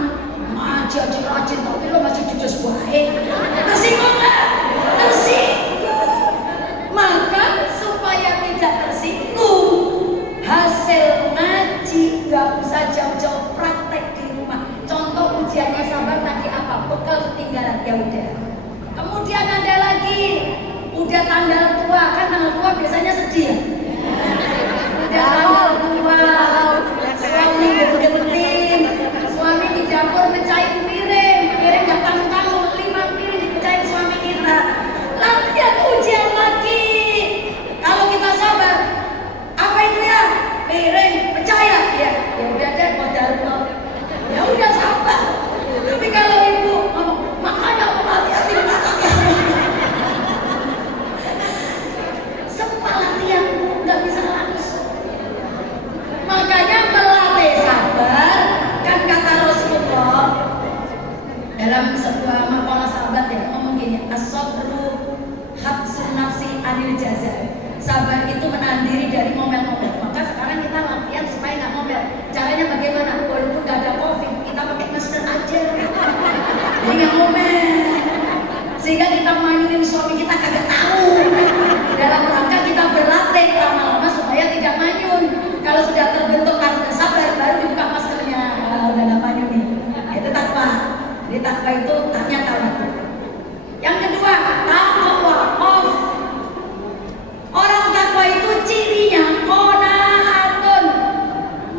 Ngaji aja rajin tapi lo masih judes baik. Tersinggung nggak? Tersinggung. Maka supaya tidak tersinggung, hasil ngaji nggak usah jauh-jauh, praktek di rumah. Contoh ujiannya sabar tadi apa? Bekal ketinggalan, ya udah. Kemudian ada lagi, udah tanggal tua, kan tanggal tua biasanya sedih ya? Udah tanggal tua, suami bergenting, suami di dapur mecahin piring nggak tanggung-tanggung, 5 piring dipecahin suami kita. Latihan ujian lagi. Kalau kita sabar, apa itu ya? Piring pecah ya? Ya udah deh, kodarullah. Ya udah sabar. Tapi kalau ibu ngomong, makanya hati-hati belakangnya. Semua latihan nggak bisa langsung. Makanya melatih sabar, kan kata Rasulullah dalam sebuah makalah sahabat ya ngomong gini, as-sabru habsun nafsi anil jazaa. Sabar itu menahan diri dari ngomel-ngomel. Maka sekarang kita latihan supaya nggak ngomel. Caranya bagaimana? Walaupun nggak ada covid, kita pakai masker aja. Jadi nggak ngomel. Sehingga kita mainin suami kita kagak tahu. Dalam rangka kita berlatih lama-lama supaya tidak manyun. Kalau sudah terbentuk karakter sabar, baru dibuka maskernya. Udah nggak manyun nih. Itu takwa. Jadi takwa itu tanya tawa. Yang kedua, takwa off. Orang takwa itu cirinya qanaatun,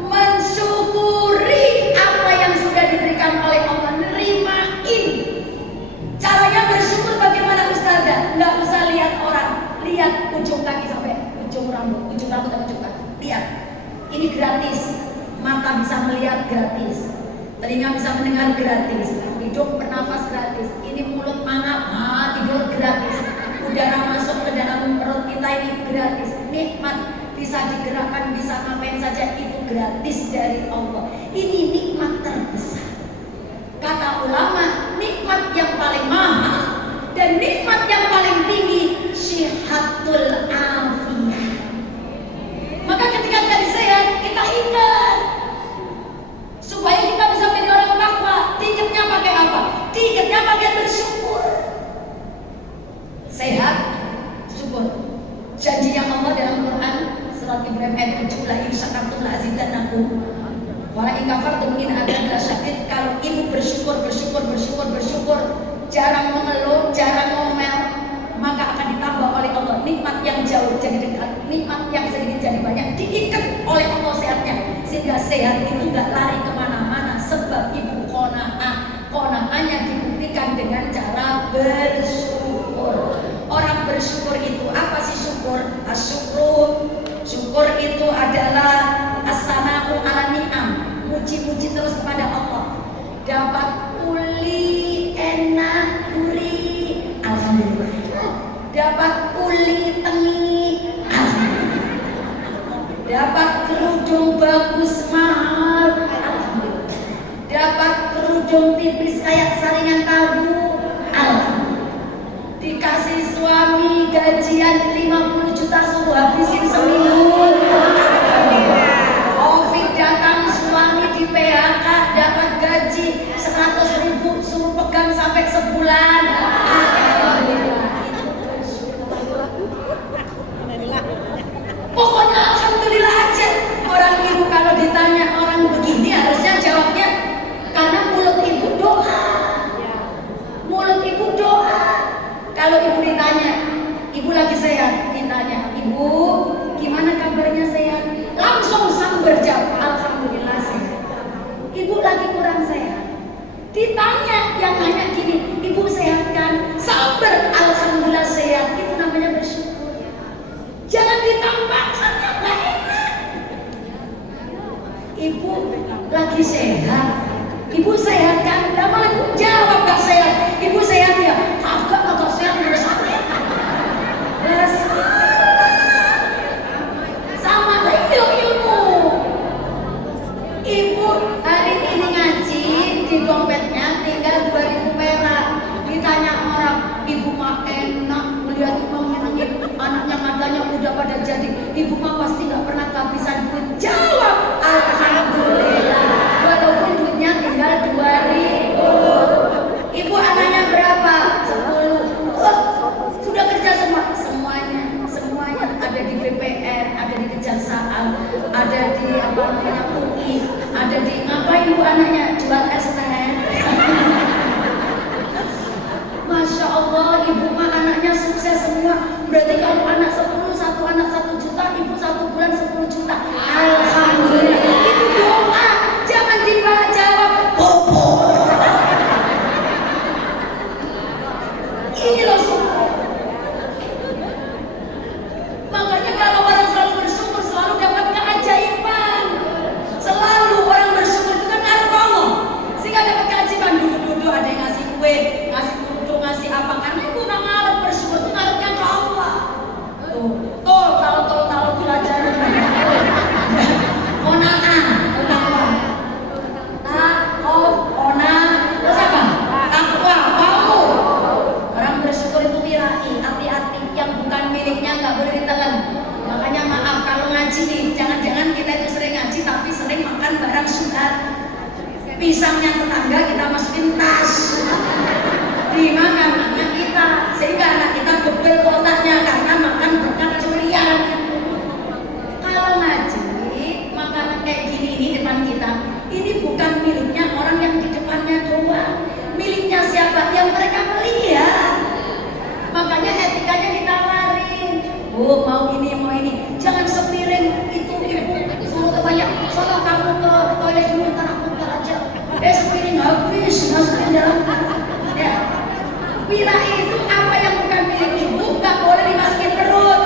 mensyukuri apa yang sudah diberikan oleh Allah, nerimain. Caranya bersyukur bagaimana Ustazah? Nggak usah lihat orang, lihat ujung kaki sampai ujung rambut sampai ujung kaki. Lihat, ini gratis. Mata bisa melihat gratis, telinga bisa mendengar gratis, hidung bernafas gratis, ini mulut mangap, tidur gratis, udara masuk ke dalam perut kita ini gratis, nikmat, bisa digerakkan, bisa ngapain saja, itu gratis dari Allah. Ini nikmat terbesar. Kata ulama, nikmat yang paling mahal dan nikmat yang paling tinggi, syihatul afiyah. Maka ketika tadi sehat, kita ingat supaya kita bisa menjadi orang takwa. Tiketnya pakai apa? Tiketnya pakai bersyukur. Sehat, syukur. Janji yang Allah dalam Quran surat Ibrahim ayat 7, la in syakartum la azidannakum wa la in kafartum in adzab lasyadid. Kalau ibu bersyukur, jarang mengeluh, jarang ngomel, maka sehat itu nggak lari kemana-mana, sebab ibu qanaah. Qanaahnya dibuktikan dengan cara bersyukur. Orang bersyukur itu apa sih syukur? Asyukru. Syukur itu adalah as-sana'u 'ala ni'am, muji-muji terus kepada Allah. Dapat uli enak duri, alhamdulillah. Dapat uli tengi, alhamdulillah. Dapat kerudung bagus mahal, alhamdulillah. Dapat kerudung tipis kayak saringan tahu, alhamdulillah. Dikasih suami gajian 50 juta suruh habisin seminggu, Covid datang suami di PHK dapat gaji 100.000 suruh pegang sampai sebulan, alhamdulillah. Pokoknya alhamdulillah aja. Orang ibu kalau ditanya orang begini harusnya jawabnya karena mulut ibu doa. Mulut ibu doa. Kalau ibu ditanya, ibu lagi sehat, ditanya, ibu gimana kabarnya sehat? Langsung sambar jawab, alhamdulillah sehat. Ibu lagi kurang sehat. Ditanya, yang nanya gini, ibu sehat kan? Sambar, alhamdulillah sehat. Itu namanya bersyukur. Jangan ditampakkan yang gak enak. Ibu lagi sehat. Ibu sehat kan? Nah, malah ibu jawab gak sehat. Ibu sehat ya? Kagak sehat, udah sakit. Sama ilmu. Ibu hari ini ngaji, di dompetnya tinggal 2.000 perak. Ditanya orang, ibu mah enak melihat imam menangis, anaknya matanya udah pada jadi. Ibu mah pasti gak pernah kehabisan duit. Jawab, alhamdulillah. Walaupun duitnya tinggal 2.000. Ibu anaknya berapa? 10. Oh, sudah kerja semua? Semuanya ada di BPN, ada di Kejaksaan, ada di UI, ada di ngapain ibu anaknya? Jual es teh. Masya Allah, ibu mah anaknya sukses semua. Berarti kalau anak 10, satu anak 1 juta, ibu 1 bulan 10 juta. Alhamdulillah. Itu doa, jangan dijawab. Ini loh syukur. Makanya kalau orang selalu bersyukur selalu dapat keajaiban. Selalu orang bersyukur itu kan ngaruh Allah, sehingga dapat keajaiban. Duduk-duduk ada yang ngasih kue, ngasih kerudung, ngasih apa. Karena ibu nggak ngarep bersyukur itu ngarepnya ke Allah. Tol kalau belajar. Konaan, takwa. Terus apa? Takwa, mau. Orang bersyukur itu wirai, hati-hati. Yang bukan miliknya nggak boleh ditelan. Makanya maaf kalau ngaji nih, jangan-jangan kita itu sering ngaji tapi sering makan barang syubhat. Pisangnya tetangga kita masukin tas, dimakan anak kita, sehingga anak kita bebel kotaknya karena makan berkat curian. Kalau ngaji, makanan kayak gini ini depan kita, ini bukan miliknya orang yang di depannya doang. Miliknya siapa? Yang mereka melihat. Makanya etikanya ditawarin. Bu, mau ini. Jangan sepiring itu ibu suruh kebanyak. Soalnya kamu ke toilet dulu, ntar aku ntar aja. Sepiring habis, masukin dalam. Ya. Wirai itu apa yang bukan milik ibu, nggak boleh dimasukin perut.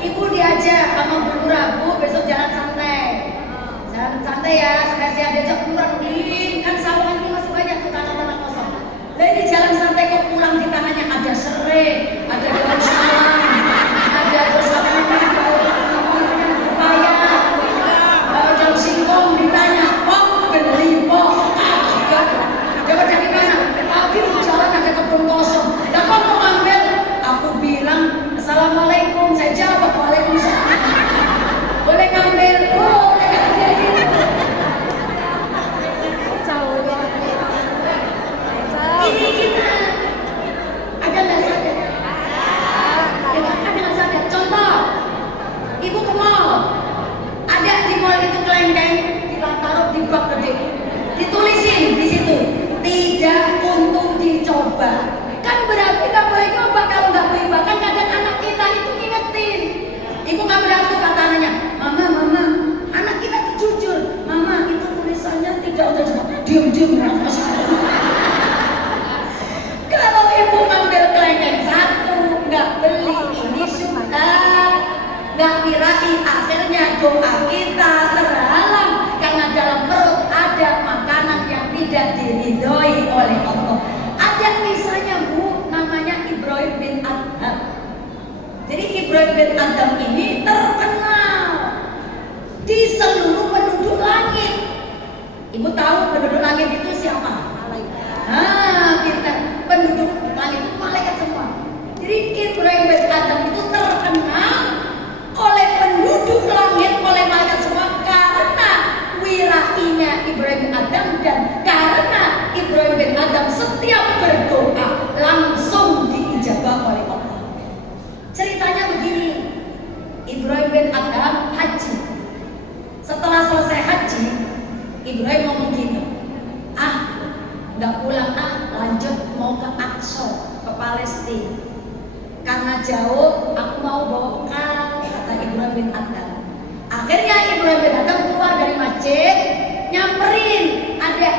Ibu diajak sama Bu Lurah, Bu besok jalan santai. Jalan santai ya, saya diajak pulang keliling. Kan sawangan ini masih banyak tuh tanah-tanah kosong. Nah ini jalan santai kok pulang di tangannya ada serai, ada daun salam, ada terus apa namanya pepaya, daun singkong. Ditanya, "Pok, beli pok?" Dapat dari mana? Tadi jalan ada kebun kosong. doa kita terhalang karena dalam perut ada makanan yang tidak diridhoi oleh Allah. Ada kisahnya Bu, namanya Ibrahim bin Adham. Jadi Ibrahim bin Adham ini terkenal di seluruh penduduk langit. Ibu tahu penduduk langit itu siapa? Kita penduduk langit itu malaikat semua. Jadi Ibrahim bin Adham itu terkenal oleh penduduk langit, oleh malaikat semua karena wirainya Ibrahim bin Adham dan karena Ibrahim bin Adham setiap berdoa langsung diijabah oleh Allah. Ceritanya begini, Ibrahim bin Adham haji. Setelah selesai haji, Ibrahim ngomong gini, nggak pulang lanjut mau ke Aqsa, ke Palestina. Karena jauh, aku mau bawa bekal, kata Ibrahim bin Adham. Akhirnya Ibrahim bin Adham keluar dari masjid, nyamperin ada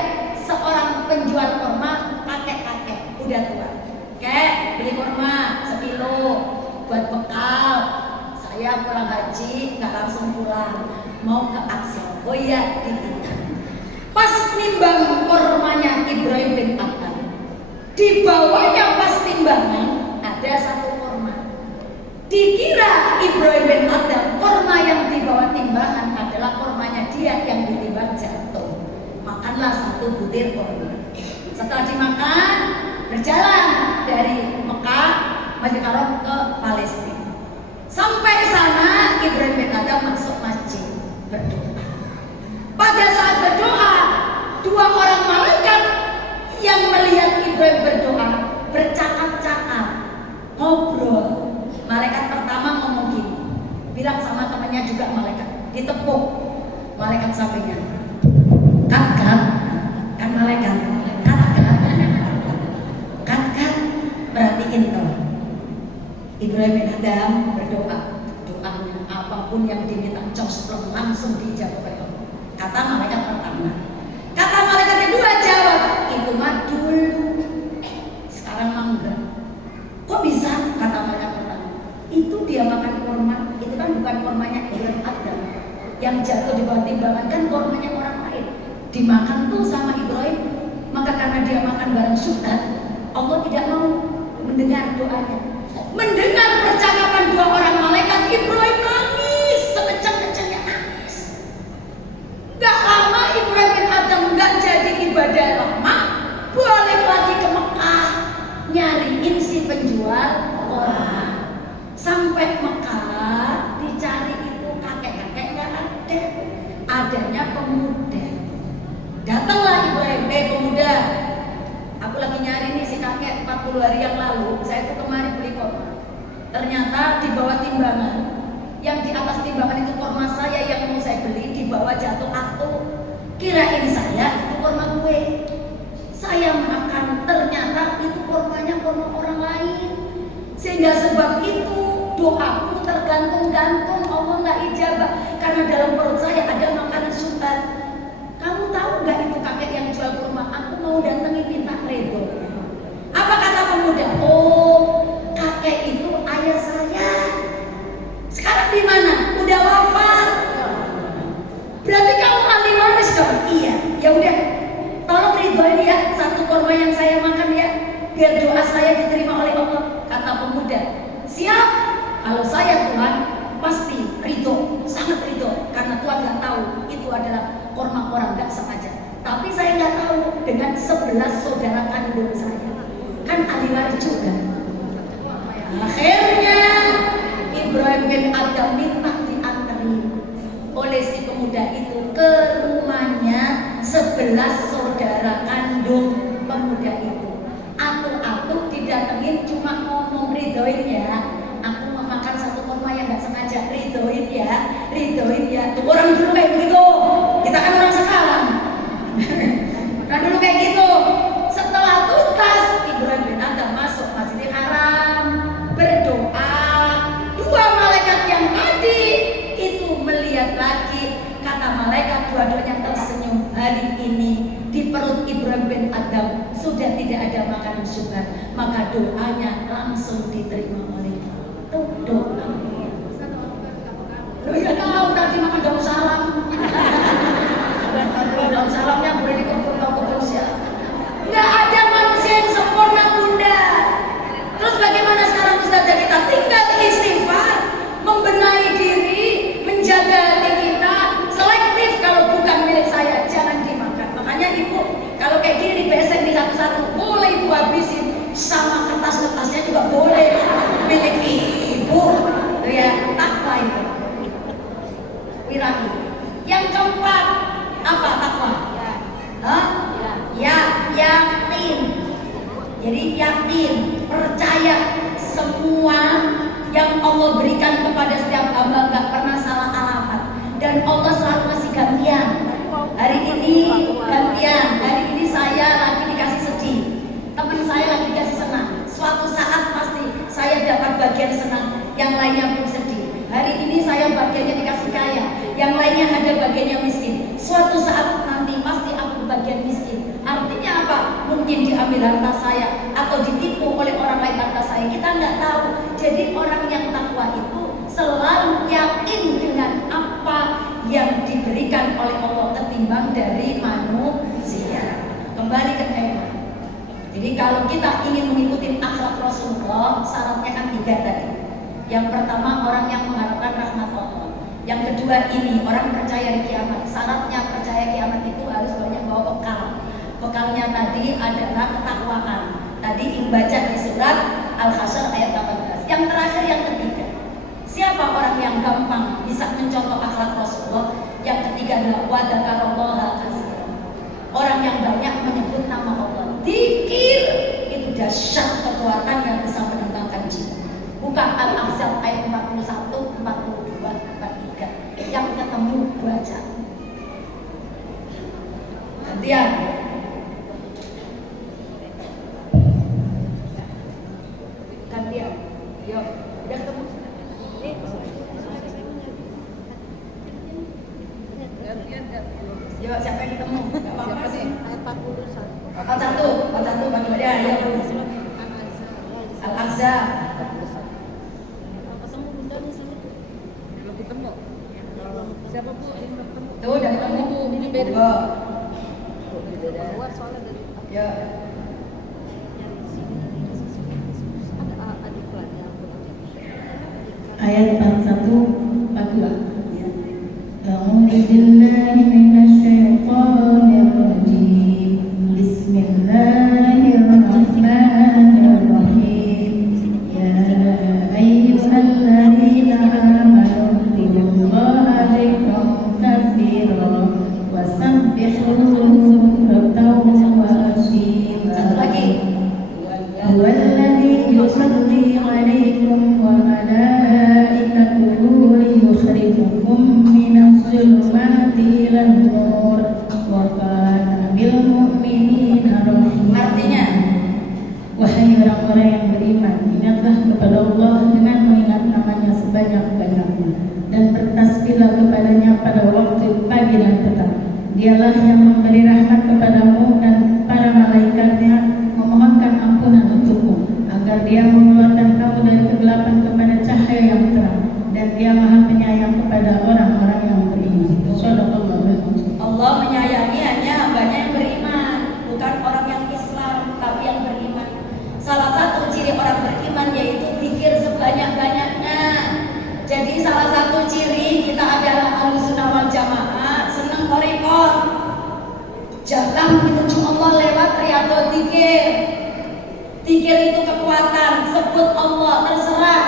seorang penjual kurma, kakek-kakek, udah tua. Kek, beli kurma sekilo buat bekal. Saya pulang haji, nggak langsung pulang, mau ke Aqsa. Oh iya, ditinggal. Pas nimbang kurmanya Ibrahim bin Adham, di bawahnya pas timbangan ada satu kurma. Dikira Ibrahim bin Adham kurma yang dibawa timbangan adalah kurmanya dia yang ditimbang jatuh. Makanlah satu butir kurma. Setelah dimakan, berjalan dari Mekah Masjidil Haram ke Palestina. Sampai sana Ibrahim bin Adham masuk masjid berdoa. Pada saat berdoa, dua orang malaikat yang melihat Ibrahim berdoa bercakap-cakap, ngobrol. Malaikat pertama ngomong gini, bilang sama temannya juga malaikat, ditepuk malaikat sampingnya. Kat, kan malaikat, kat, perhatiin tuh. Ibrahim bin Adham berdoa, doanya apapun yang diminta cosplok langsung dijawab oleh Allah. Kata malaikat pertama. Kata malaikat kedua jawab, itu mah dulu, sekarang mah enggak. Kok bisa? Kata malaikat pertama. Itu dia makan kurma, itu kan bukan kurmanya Ibrahim Adham. Yang jatuh di bawah timbangan kan kurmanya orang lain. Dimakan tuh sama Ibrahim. Maka karena dia makan barang syubhat, Allah tidak mau mendengar doanya. Mendengar percakapan dua orang malaikat, Ibrahim nangis sekencang-kencangnya nangis. Gak lama Ibrahim bin Adham gak jadi ibadah lama, balik lagi ke Mekah nyariin si penjual kurma. Sampai Mekah dicari itu kakek-kakek gak ada, adanya pemuda. Datanglah Ibrahim, pemuda, aku lagi nyari nih si kakek 40 hari yang lalu, saya tuh kemarin beli kurma. Ternyata di bawah timbangan, yang di atas timbangan itu kurma saya yang mau saya beli, di bawah jatuh atuh. Kirain saya itu kurma gue. Saya makan, ternyata itu kurmanya kurma orang lain. Sehingga sebab itu doaku tergantung-gantung, Allah nggak ijabah karena dalam perut saya ada makanan syubhat. Kamu tahu nggak itu kakek yang jual kurma? Aku mau datengin minta redo. Apa kata pemuda? Oh, kakek itu ayah saya. Sekarang di mana? Udah wafat. Berarti kamu ahli waris dong? Iya. Ya udah, tolong ridhoin ya satu kurma yang saya makan ya, biar doa saya diterima oleh Allah. Kata pemuda, siap. Kalau saya Tuhan pasti ridho, sangat ridho, karena Tuhan nggak tahu itu adalah kurma orang nggak sengaja. Tapi saya nggak tahu dengan 11 saudara kandung saya, kan ahli waris juga. Akhirnya Ibrahim bin Adham minta dianterin oleh si pemuda itu ke rumahnya 11 saudara kandung pemuda itu. Aku didatengin cuma ngomong ridhoin ya, aku mau makan satu kurma yang nggak sengaja, ridhoin ya. Tuh orang dulu kayak begitu, kita kan orang sekarang. Nah dulu kayak gitu. Setelah tuntas, Ibrahim bin Adham masuk Masjidil Haram berdoa. Dua malaikat yang tadi itu melihat lagi, kata malaikat dua-duanya tersenyum. Hari ini di perut Ibrahim bin Adham sudah tidak ada makanan syubhat, maka doanya langsung diterima oleh Allah. Tuh doa. Lo ya tahu tadi makan lainnya pun sedih. Hari ini saya bagiannya dikasih kaya, yang lainnya ada bagiannya miskin. Suatu saat nanti pasti aku bagian miskin. Artinya apa? Mungkin diambil harta saya atau ditipu oleh orang lain harta saya. Kita nggak tahu. Jadi orang yang takwa itu selalu yakin dengan apa yang diberikan oleh Allah ketimbang dari manusia. Kembali ke tema. Jadi kalau kita ingin mengikuti akhlak Rasulullah, syaratnya kan 3 tadi. Yang pertama, orang yang mengharapkan rahmat Allah. Yang kedua, ini orang percaya di kiamat. Syaratnya percaya kiamat itu harus banyak bawa bekal. Bekalnya tadi adalah ketakwaan. Tadi baca di surat Al-Hasyr ayat 18. Yang terakhir, yang ketiga, siapa orang yang gampang bisa mencontoh akhlak Rasulullah? Yang ketiga adalah wadzakarallah katsiran. Orang yang banyak menyebut nama Allah. Dzikir itu dahsyat kekuatan yang bisa menenangkan jiwa. Bukan Al-Ahzab ayat 41, 42, 43 yang ketemu baca. Gantian. Gantian. Yuk, udah ketemu. Yuk, siapa yang ketemu? Gak apa-apa sih. Ayat 41. 41 bagi dia. Ya. Al-Ahzab. Ketemu bunda di sini. Belum ketemu. Siapa Bu yang belum ketemu? Tuh, udah ketemu. Ini beda. Keluar soalnya dari Ya. ada adik kelasnya. Ayat 41 42. A'udzu billahi minasyaitonir rajim. Bismillahirrahmanirrahim. Ya ayyuhalladzina amanu billahi dzikran katsiran wasabbihuhu bukratan wa asila. Satu lagi. Huwallazi yusalli 'alaikum wa malaikatuhu liyukhrijakum minadh dhulumati ilan nur wa kana bil mu'minina rahima. Artinya, Wahai orang-orang yang beriman, ingatlah kepada Allah dengan mengingat namanya sebanyak-banyaknya dan bertasbihlah kepadanya pada waktu pagi dan petang. Dialah yang memberi rahmat kepadamu dan para malaikatnya memohonkan ampunan untukmu agar dia mengeluarkan kamu dari kegelapan kepada cahaya yang terang, dan dia maha penyayang kepada orang-orang yang beriman. Shadaqallahul adzim. Allah menyayangi hanya hambanya yang beriman, bukan orang yang Islam, tapi yang beriman. Salah satu ciri orang beriman yaitu zikir sebanyak-banyaknya. Jadi salah satu ciri kita adalah Ahlussunnah wal Jamaah, senang korekor. Jalan menuju Allah lewat riyadhul dzikir. Zikir itu kekuatan, sebut Allah, terserah.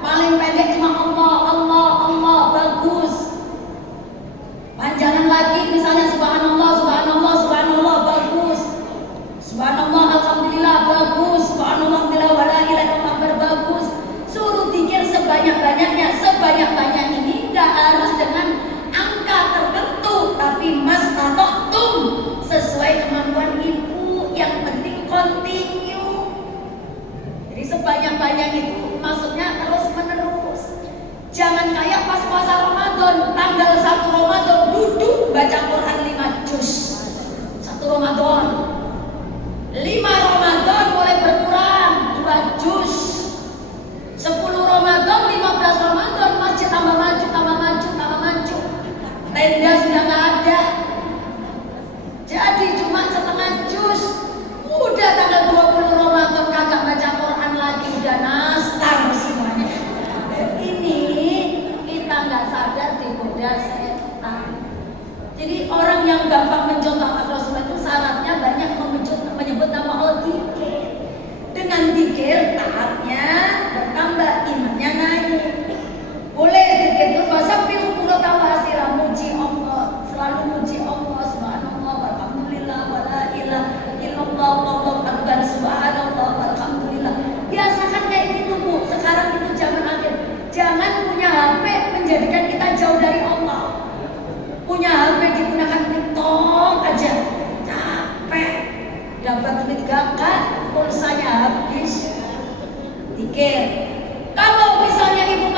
Paling pendek cuma Allah, Allah, Allah, bagus. Panjangan lagi misalnya subhanallah, subhanallah, subhanallah, bagus. Subhanallah, alhamdulillah, bagus. Subhanallah, alhamdulillah, wala ilaha illallah, berbagus. Suruh zikir sebanyak-banyaknya. Sebanyak-banyak ini enggak harus dengan angka tertentu, tapi mastata'tum, sesuai kemampuan ibu. Yang penting continue. Jadi sebanyak-banyak itu maksudnya terus menerus. Jangan kayak pas puasa Ramadan, tanggal 1 Ramadan duduk baca Quran 5 juz. 1 Ramadan. 5 Ramadan boleh berkurang 2 juz. 10 Ramadan, 15 Ramadan masjid tambah maju, tambah maju, tambah maju. Tenda sudah nggak ada. Jadi cuma setengah juz. Udah tanggal 20 Ramadan kagak baca Quran lagi, udah nastar semuanya. Ini kita nggak sadar digoda setan. Jadi orang yang gampang mencontoh Rasulullah itu syaratnya banyak menyebut nama Allah, zikir. Dengan zikir taatnya bertambah, imannya naik. Boleh zikir itu wasabbihu bukratan wa asila, muji Allah, selalu muji Allah, subhanallah, walhamdulillah, wala ilaha illallah, wallahu akbar, subhanallah, walhamdulillah. Biasakan kayak gitu Bu. Sekarang itu zaman akhir. Jangan punya HP menjadikan kita jauh dari Allah. Punya HP digunakan TikTok aja, capek. Dapat duit gagak, pulsanya habis. Zikir. Kalau misalnya ibu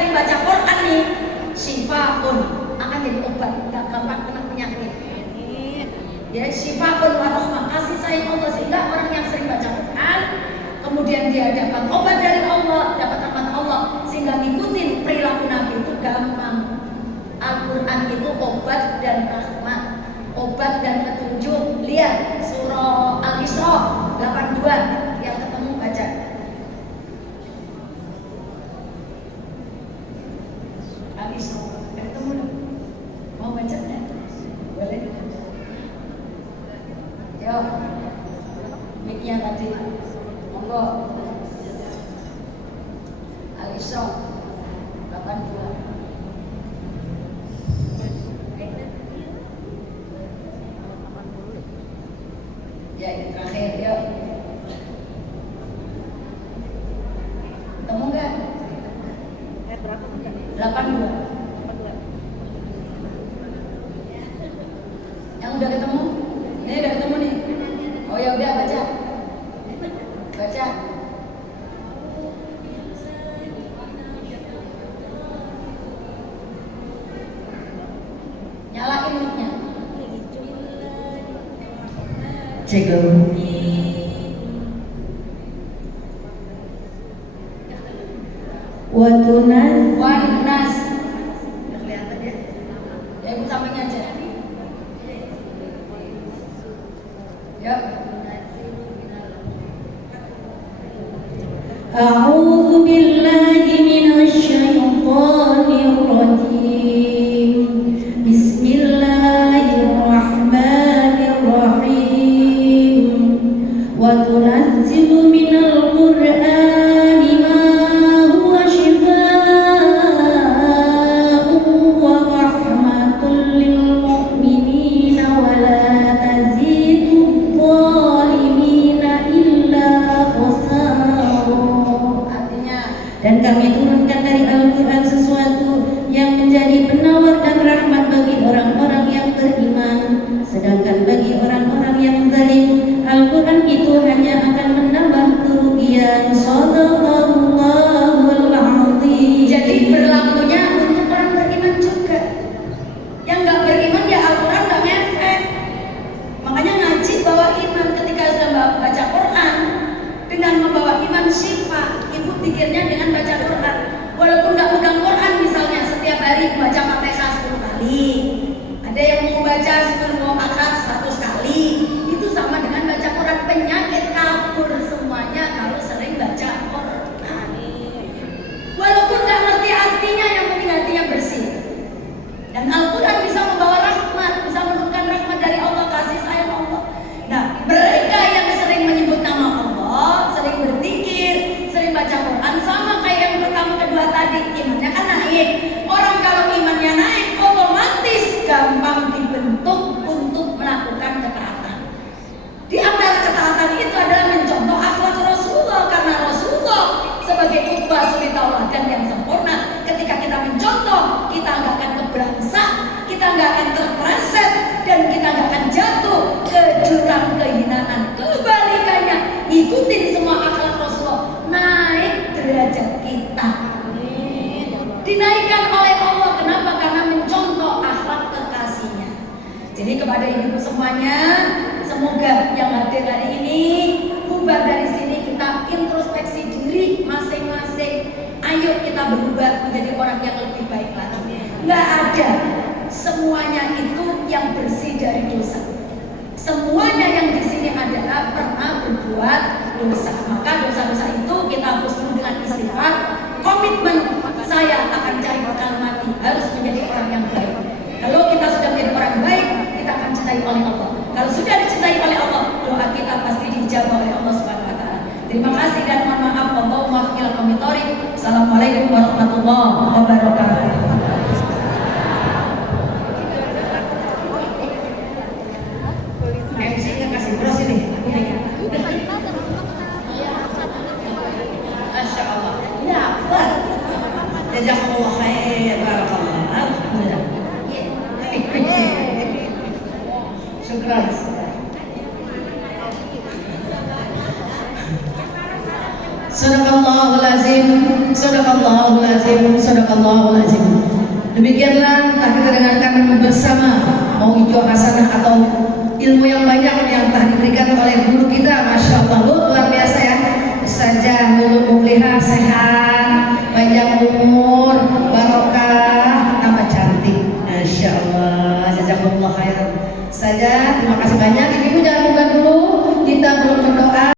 sering baca Quran nih, syifaun, akan jadi obat, gak gampang kena penyakit. Ya, syifaun wa rahmah, kasih sayang Allah, sehingga orang yang sering baca Quran kemudian dia dapat obat dari Allah, dapat rahmat Allah, sehingga ngikutin perilaku Nabi itu gampang. Al-Quran itu obat dan rahmat, obat dan petunjuk. Lihat surah Al-Isra 82 yang ketemu baca. Al-Isra ketemu mau baca ya? Boleh? Yo, mic-nya tadi, monggo. Al-Isra 82. Ya, ini terakhir, yuk. Ketemu nggak? Berapa? 82. Yang udah ketemu? Ini udah ketemu nih. Oh ya udah baca. Baca. Nyalain mic-nya. Cek dulu. Watunas Wanas. Udah kelihatan ya? Ya ibu sampingnya aja. Yuk. A'udzu billahi minasy syaithanir rajim. Bismillahirrahmanirrahim. Wa tunazzilu minal qur'ani ma huwa shifaa'un wa rahmatun lil mu'minina wa la tazidudz zalimina illa khasara. Artinya Dan kami turunkan dari Al-Quran sesuatu yang menjadi penawar dan rahmat bagi orang-orang yang beriman. Sedangkan bagi orang-orang yang zalim, Al-Quran itu hanya akan menambah kerugian. Shadaqallahul azim. jadi berlakunya untuk orang beriman juga. Yang nggak beriman ya Al-Quran nggak ngefek. Makanya ngaji bawa iman. Ketika sudah baca Quran dengan membawa iman syifa, ibu pikirnya dengan baca Quran. Walaupun nggak pegang Quran, misalnya setiap hari baca Fatihah 10 kali. Ada yang mau baca 10 rakaat 100 kali. Itu sama dengan baca Quran. Penyakit kabur semuanya kalau sering baca Quran. Walaupun nggak ngerti artinya, yang penting hatinya bersih. Dan Al-Quran bisa membawa rahmat, bisa menurunkan rahmat dari Allah, kasih sayang Allah. Nah, mereka yang sering menyebut nama Allah, sering berzikir, sering baca Quran, sama kayak yang pertama kedua tadi, imannya kan naik. Orang kalau imannya naik, otomatis gampang dibentuk untuk melakukan ketaatan. Di antara ketaatan itu adalah mencontoh akhlak Rasulullah, karena Rasulullah sebagai uswah suri tauladan yang sempurna. Ketika kita mencontoh, kita nggak akan keberangsak, kita nggak akan terpleset, dan kita nggak akan jatuh ke jurang kehinaan. Kebalikannya, ikutin semua akhlak Rasulullah, naik derajat kita. Dinaikkan oleh Allah. Kenapa? Karena mencontoh akhlak kekasihnya. Jadi kepada ibu semuanya, semoga yang hadir hari ini, bubar dari sini kita introspeksi diri masing-masing. Ayo kita berubah menjadi orang yang lebih baik lagi. Nggak ada semuanya itu yang bersih dari dosa. Semuanya yang di sini adalah pernah berbuat dosa. Maka dosa-dosa itu kita hapus dulu dengan istighfar. Komitmen saya akan cari bekal mati, harus menjadi orang yang baik. Kalau kita sudah menjadi orang baik, kita akan dicintai oleh Allah. Kalau sudah dicintai oleh Allah, doa kita pasti dijawab oleh Allah Subhanahu wa taala. Terima kasih dan mohon maaf. Wallahu muwaffiq. Assalamualaikum warahmatullahi wabarakatuh. MC-nya kasih bros ini. Masya Allah. Dapat. Jazakallah khair. Barakallah. Alhamdulillah. Syukran. Sadaqallahul Sadaqallahul azim, sadaqallahul azim, sadaqallahul azim. Demikianlah telah kita dengarkan bersama, mau itu hasanah atau ilmu yang banyak yang telah diberikan oleh guru kita, masya Allah, luar biasa ya. Ustazah Lulu Muklihah, sehat, panjang umur, barokah, tambah cantik, masya Allah. Jazakumullah khairan. Saja, terima kasih banyak. Ibu jangan